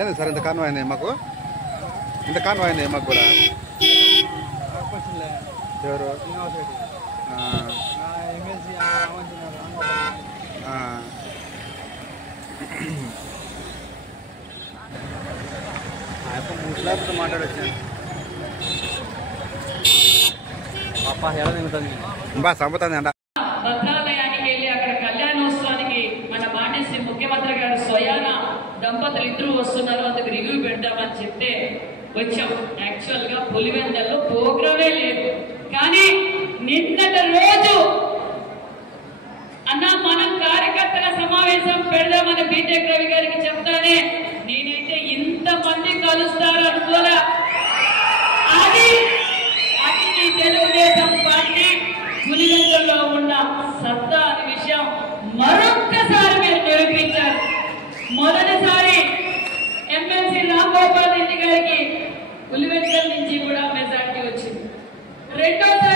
ఏంది సార్ ఇంత కారణం అయింది మాకు ఇంత కారణం అయింది మాకు కూడా ఎవరు ముసలాతో మాట్లాడొచ్చాను బా సంపతుంది అంట భద్రాలయానికి వెళ్ళి అక్కడ కళ్యాణోత్సవానికి మన మానేసి ముఖ్యమంత్రి గారు స్వయాన దంపతులు ఇద్దరు వస్తున్నారు, అందుకు రివ్యూ పెడదామని చెప్తే వచ్చాం. యాక్చువల్ గా పులివెందల్లో ప్రోగ్రామే లేదు, కానీ నిన్నటి రోజు అన్న మనం కార్యకర్తల సమావేశం పెడదామని బీటెక్ రవి గారికి చెప్తానే నేనైతే ఇంతమంది కలుస్తారు అనుకోలే. అది తెలుగుదేశం పార్టీ పులివెందుల్లో ఉన్న సత్తా అనే విషయం మరొక్కసారి మీరు నిరూపించారు. మొదటిసారి ఎమ్మెల్సీ రాంగోపాల్ రెడ్డి గారికి పులివెందుల నుంచి కూడా మెజార్టీ వచ్చింది. రెండోసారి